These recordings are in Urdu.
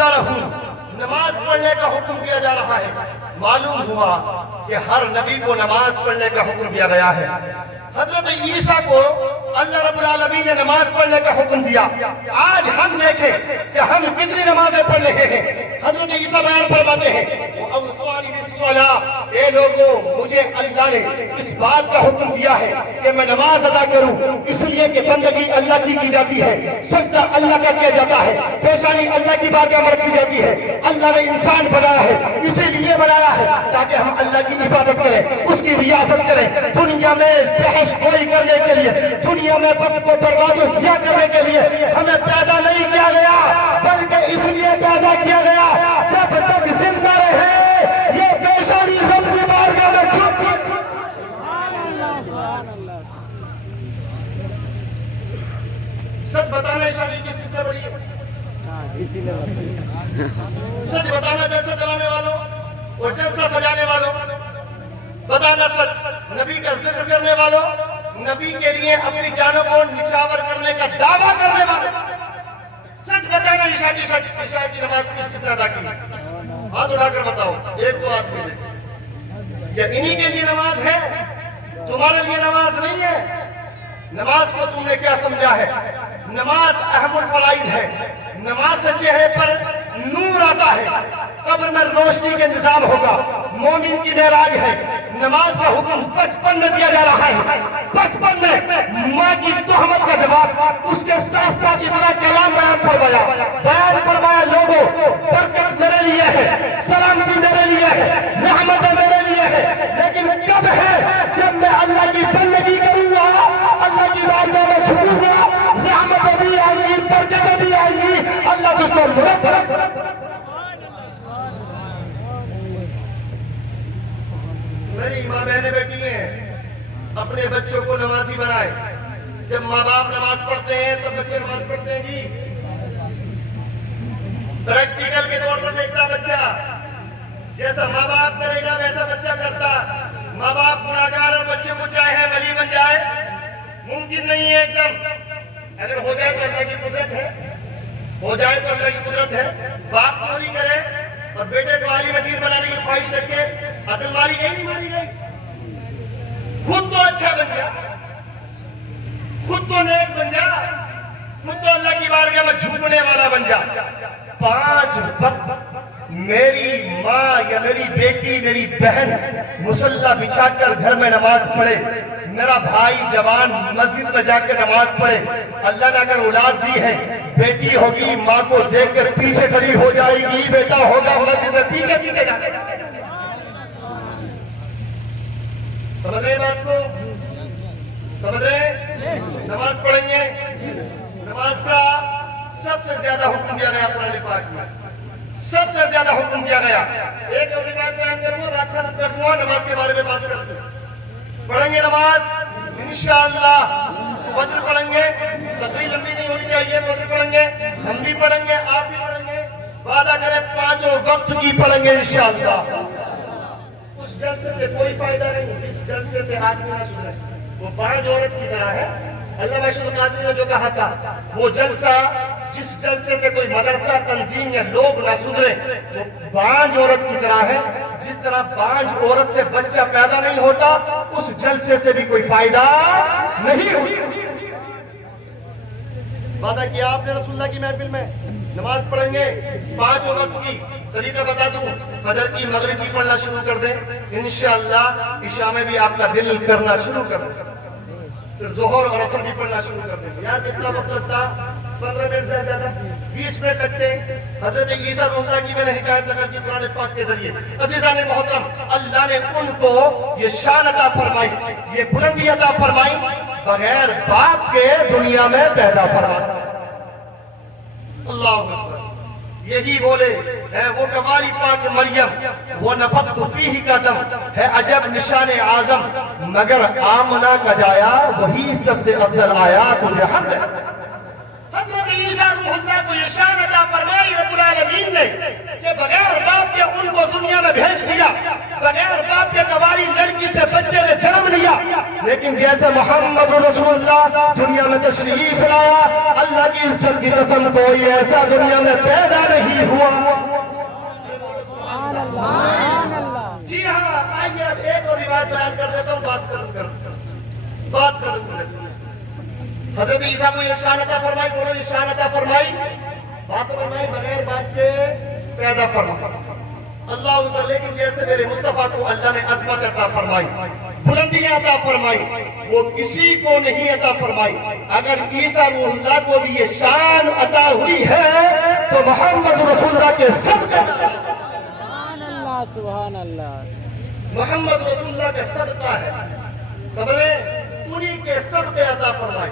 زندہ رہوں، نماز پڑھنے کا حکم دیا جا رہا ہے۔ معلوم ہوا کہ ہر نبی کو نماز پڑھنے کا حکم دیا گیا ہے۔ حضرت عیسیٰ کو اللہ رب العالمین نے نماز پڑھنے کا حکم دیا۔ آج ہم دیکھیں کہ ہم کتنی نمازیں پڑھ رہے ہیں۔ حضرت عیسیٰ بیان فرماتے ہیں اے لوگوں، مجھے اللہ نے اس بات کا حکم دیا ہے کہ میں نماز ادا کروں، اس لیے کہ بندگی اللہ کی جاتی ہے، سجدہ اللہ کا کیا جاتا ہے، پیشانی اللہ کی بارگاہ میں رکھی جاتی ہے۔ اللہ نے انسان بنایا ہے، اسی لیے بنایا ہے تاکہ ہم اللہ کی عبادت کریں، اس کی ریاضت کریں۔ دنیا میں بحث گوئی کرنے کے لیے، دنیا میں وقت کو برباد و ضیاع کرنے کے لیے ہمیں پیدا نہیں کیا گیا، بلکہ اس لیے پیدا کیا گیا جب تک زندہ رہے یہ پیشانی رب کی بارگاہ میں جھک سچ بتانا شادی کس نے بڑی ہے؟ سچ بتانا جلسہ چلانے والوں اور جلسہ سجانے والوں، بتانا سچ نبی کا ذکر کرنے والوں، نبی کے لیے اپنی جانوں کو نچھاور کرنے کا دعویٰ کرنے والوں، سچ بتانا عشاء کی نماز کس نے ادا کی؟ ہاتھ اٹھا کر بتاؤ، ایک دو آدمی دے۔ کیا انہی کے لیے نماز ہے؟ تمہارے لیے نماز نہیں ہے؟ نماز کو تم نے کیا سمجھا ہے؟ نماز اہم الفرائض ہے، نماز سے چہرے پر نور آتا ہے، قبر میں روشنی کے نظام ہوگا، مومن کی معراج ہے۔ نماز کا حکم بچپن میں دیا جا رہا ہے، بچپن میں ماں کی تہمت کا جواب، اس کے ساتھ ساتھ اتنا کلام بیان فرمایا لوگوں برکت میرے لیے ہے، سلامتی میرے لیے ہے، رحمت میرے لیے ہے، لیکن کب ہے؟ جب میں اللہ کی بندگی کروں گا، اللہ کی بارگاہ میں جھکوں گا، رحمت بھی آئے گی، برکت بھی آئے گی، اللہ تجھ کو مدد کرے۔ میری ماں بہنیں بیٹھی ہیں، اپنے بچوں کو نمازی بنائے۔ جب ماں باپ نماز پڑھتے ہیں تب بچے نماز پڑھتے ہیں جی۔ پریکٹیکل کے طور پر دیکھتا بچہ، جیسا ماں باپ کرے گا ویسا بچہ کرتا۔ ماں باپ گناہگار اور بچے کو چاہے ولی بن جائے، ممکن نہیں ہے ایک دم۔ اگر ہو جائے تو اللہ کی قدرت ہے، ہو جائے تو اللہ کی قدرت ہے۔ باپ چوری کرے اور بیٹے کو عالم دین بنانے کی خواہش رکھے، عقل ماری گئی نہیں ماری گئی؟ خود تو اچھا بن جا، خود تو نیک بن جا، خود تو اللہ کی بارگاہ میں جھکنے والا بن جا۔ 5 وقت میری ماں یا میری بیٹی میری بہن مصلی بچھا کر گھر میں نماز پڑھے، میرا بھائی جوان مسجد میں جا کر نماز پڑھے، اللہ نے اگر اولاد دی ہے، بیٹی ہوگی ماں کو دیکھ کر پیچھے کھڑی ہو جائے گی، بیٹا ہوگا مسجد میں پیچھے پیچھے جائے گا۔ سمجھ رہے بات کو؟ سمجھ رہے؟ نماز پڑھیں گے، نماز کا سب سے زیادہ حکم دیا گیا قرآن پاک میں، سب سے زیادہ حکم دیا گیا۔ ایک اور روایت بیان کروں گا، بات ختم کر دوں گا، نماز کے بارے میں بات کرتے ہیں۔ پڑھیں گے نماز انشاءاللہ، فجر پڑھیں گے، تقریر لمبی نہیں ہونی چاہیے، فجر پڑھیں گے، ہم بھی پڑھیں گے، آپ بھی پڑھیں گے، وعدہ کریں 5 وقت کی پڑھیں گے انشاءاللہ۔ اس جلسے سے کوئی فائدہ نہیں، اس جلسے سے آدمی نہ سنے، وہ 5 عورت کی طرح ہے۔ علامہ اشرف قادری نے جو کہا تھا، وہ جلسہ جس جلسے سے کوئی مدرسہ تنظیم یا لوگ نہ سدھرے، وہ 5 عورت کی طرح ہے۔ جس طرح 5 عورت سے بچہ پیدا نہیں ہوتا، اس جلسے سے بھی کوئی فائدہ نہیں ہوتا۔ وعدہ کیا آپ نے رسول اللہ کی محفل میں، نماز پڑھیں گے 5 وقت کی۔ طریقہ بتا دوں، فجر کی مغرب کی پڑھنا شروع کر دیں، انشاءاللہ عشاء میں بھی آپ کا دل کرنا شروع کر دیں، پھر ظہر اور عصر بھی پڑھنا شروع کر دیں۔ یار کتنا وقت لگتا؟ 15 منٹ سے زیادہ، 20 منٹ لگتے ہیں۔ حضرت عیسیٰ روح اللہ کی میں نے حکایت لگا کی قرآن پاک کے ذریعے۔ عزیزان محترم، اللہ نے ان کو یہ شان عطا فرمائی، یہ بلندی عطا فرمائی، بغیر باپ کے دنیا میں پیدا فرمائی۔ اللہ اکبر، یہی بولے ہے وہ کنواری پاک مریم، وہ نفخت فیہ کا دم ہے عجب نشان اعظم، مگر آمنہ کا جایا وہی سب سے افضل آیا تجھے حمد ہے۔ حضرت عیسیٰ روح اللہ کو یہ شان عطا فرمائی رب العالمین نے کہ بغیر باپ کے ان کو دنیا میں بھیج دیا، بغیر باپ کے کنواری لڑکی سے بچے نے جنم لیا، لیکن جیسے محمد رسول اللہ دنیا میں تشریف لایا، اللہ کی عزت کی قسم کوئی ایسا دنیا میں پیدا نہیں ہوا۔ جی ہاں، آئیے اب ایک اور روایت بیان کر دیتا ہوں، بات ختم کر دیتا ہوں۔ حضرت عیسیٰ کو ارشاد عطا فرمائی، بولو ارشاد عطا فرمائی، بات فرمائی بغیر بات کے پیدا فرمائی اللہ اکبر۔ لیکن جیسے میرے مصطفیٰ کو اللہ نے عظمت عطا فرمائی، بلندیاں عطا فرمائی، وہ کسی کو نہیں عطا فرمائی۔ اگر عیسیٰ روح اللہ کو بھی یہ شان عطا ہوئی ہے تو محمد رسول اللہ کے صدقے، سبحان اللہ، محمد رسول اللہ کا صدقہ ہے، سمجھے؟ انہی کے صدقے عطا فرمائی۔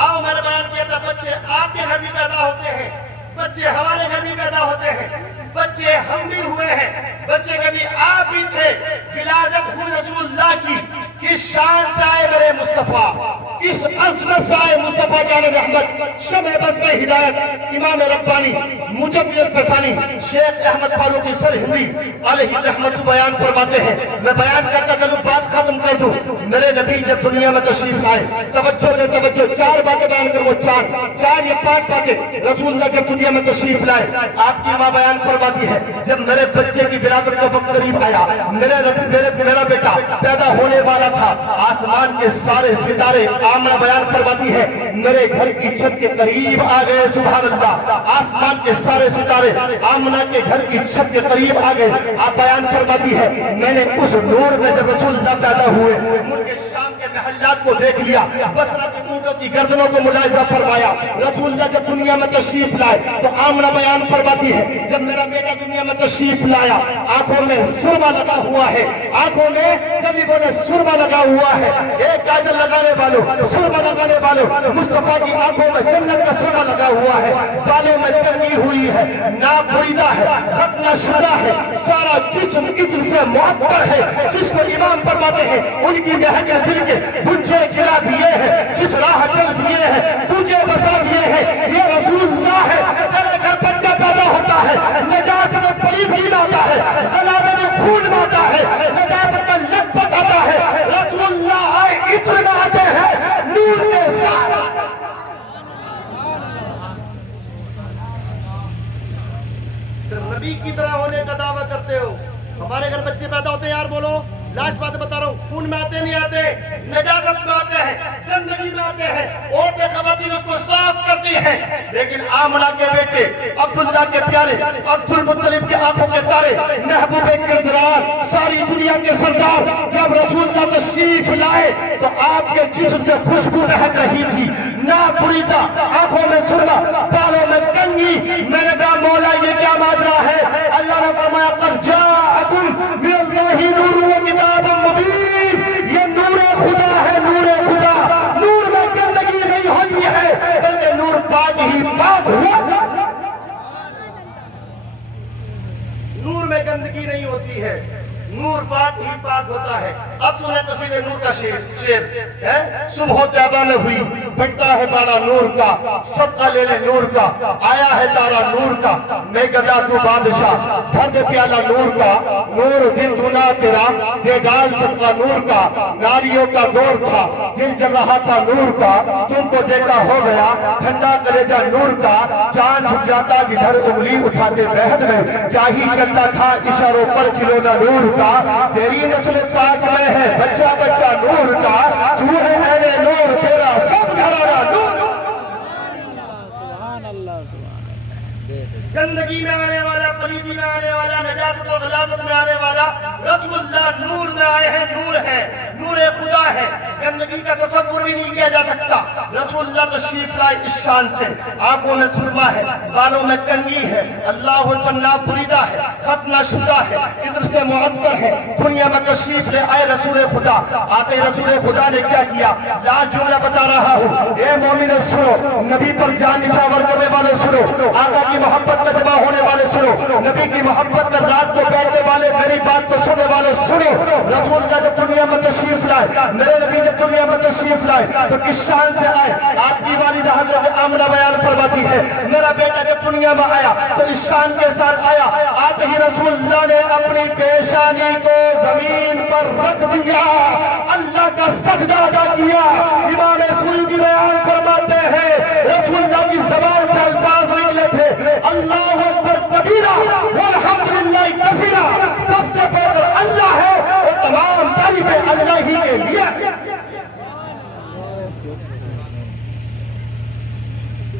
آؤ میں نے بیان کیا تھا، بچے آپ کے گھر بھی پیدا ہوتے ہیں، بچے ہمارے گھر بھی پیدا ہوتے ہیں، بچے ہم بھی ہوئے ہیں، بچے کبھی آپ بھی تھے۔ ولادت ہوئی رسول اللہ کی، کس شان سے آئے میرے مصطفیٰ، کس عظمت سے آئے مصطفیٰ جان رحمت، شمع بز میں ہدایت، امام ربانی مجدد الفسانی شیخ احمد فاروقی سرہندی علیہ رحمت بیان فرماتے ہیں۔ میں بیان کرتا چلوں، بات ختم کر دوں۔ میرے نبی جب دنیا میں تشریف لائے، توجہ دے توجہ، چار باتیں بیان کروں، چار یا پانچ باتیں۔ رسول اللہ جب دنیا میں تشریف لائے، آپ کی ماں بیان فرماتی ہے، جب میرے بچے کی ولادت کا وقت قریب آیا، میرا بیٹا پیدا ہونے والا تھا، آسمان کے سارے ستارے، آمنہ بیان فرماتی ہے، میرے گھر کی چھت کے قریب آ گئے، سبحان اللہ۔ آسمان کے سارے ستارے آمنہ کے گھر کی چھت کے قریب آ گئے۔ آپ بیان فرماتی ہے، میں نے اس نور میں جب رسول اللہ پیدا ہوئے، ملک شام کے محلات کو دیکھ لیا، بصرہ کے اونٹوں کی گردنوں کو ملاحظہ فرمایا۔ رسول اللہ جب دنیا میں تشریف لائے تو آمنہ بیان فرماتی ہے، جب میرا بیٹا دنیا میں تشریف لایا، آنکھوں میں سرما لگا ہوا ہے، آنکھوں میں جبھی بولے سرما لگا ہوا ہے، ایک کاجل لگانے والوں، سرما لگانے والوں، مصطفیٰ کی آنکھوں میں جنت کا سرما لگا ہوا ہے، بالوں میں کنگھی ہوئی ہے، ناک بریدہ ہے، ختنہ شدہ ہے، سارا جسم عطر سے معطر ہے، جس کو امام فرماتے ہیں ان کی مہک دل کے گنجے گرا دیے ہیں، جس راہ چل دیے ہیں تجھے بسا دیے ہیں، یہ رسول اللہ ہے۔ تیرے گھر بچہ پیدا ہوتا ہے، نجاست پلیدگی لاتا ہے، غلابے میں خون ماتا ہے، نجاست میں لطفت آتا ہے، رسول اللہ آئے عطر میں آتے ہیں، نور کے سارا۔ صرف نبی کی طرح ہونے کا دعویٰ کرتے ہو، ہمارے گھر بچے پیدا ہوتے ہیں، یار بولو، لاسٹ بات بتا رہا ہوں، خون میں آتے نہیں آتے، نجاست میں آتے ہیں، گندگی میں آتے ہیں، عورتیں خواتین اس کو صاف کرتی ہیں، لیکن آمنہ کے بیٹے عبداللہ کے پیارے عبدالمطلب کے آنکھوں کے تارے، محبوب کردار، ساری دنیا کے سردار، جب رسول اللہ تشریف لائے تو آپ کے جسم سے خوشبو مہک رہی تھی، ناک بریدہ، آنکھوں میں سرما، بالوں میں کنگھی۔ میں نے کہا مولا یہ کیا ماجرا ہے؟ اللہ نے فرمایا قد جاءکم من اللہ نور و کتاب مبین، یہ نور خدا ہے، نور خدا، نور میں گندگی نہیں ہوتی ہے بلکہ نور پاک ہی پاک ہوا، نور میں گندگی نہیں ہوتی ہے، نور پاک ہی پاک ہوتا ہے۔ اب سنیں قصیدہ نور کا شعر ہے، صبح طیبہ میں ہوئی بھٹا ہے تارا نور کا، صدقہ لے لے نور کا، آیا ہے تارا نور کا، میں گدا تو بادشاہ، بھر دے پیالہ نور کا، نور دن دنا تیرا، دے ڈال صدقہ نور کا، ناریوں کا دور تھا، دل جل رہا تھا نور کا، تم کو دیکھا ہو گیا ٹھنڈا کلیجہ نور کا، چاند جھک جاتا جدھر انگلی اٹھاتے مہد میں، کیا ہی چلتا تھا اشاروں پر کھلونا نور کا، تیری نسل پاک میں ہے بچہ بچہ نور کا، تو ہے اہل نور تیرا سب گھرانہ نور۔ سبحان اللہ، گندگی میں آنے والا، پلیدی میں آنے والا، نجاست اور غلاظت میں آنے والا، رسول اللہ نور میں آئے ہیں، نور ہے، نور خدا ہے، گندگی کا تصور بھی نہیں کیا جا سکتا۔ رسول اللہ تشریف لائے اس شان سے، آنکھوں میں سرما ہے، بالوں میں کنگھی ہے، اللہ اکبر، ناک بریدہ ہے، ختنہ شدہ ہے، عطر سے معطر ہے، دنیا میں تشریف لے آئے رسول خدا۔ آتے رسول خدا نے کیا کیا؟ لاج جملہ بتا رہا ہوں، اے مومن سنو، نبی پر جان نچھاور کرنے والے سنو، آقا کی محبت میں دبا ہونے والے سنو، نبی کی محبت میں رات کو بیٹھنے والے میری بات کو سننے والے سنو، رسول اللہ جب دنیا میں تشریف لائے، میرے نبی جب دنیا میں تشریف لائے تو کس شان سے آئے؟ آپ کی والدہ حضرت آمنہ بیان فرماتی ہے میرا بیٹا جب دنیا میں آیا تو اس شان کے ساتھ آیا، آتے ہی رسول اللہ نے اپنی پیشانی کو زمین پر رکھ دیا، اللہ کا سجدہ ادا کیا۔ امام سیوطی بیان فرماتے ہیں رسول اللہ کی زبان سے الفاظ نکلے تھے، اللہ اکبر کبیرہ والحمدللہ کثیرہ، سب سے بہتر اللہ ہے اور تمام تعریفیں اللہ ہی کے لیے۔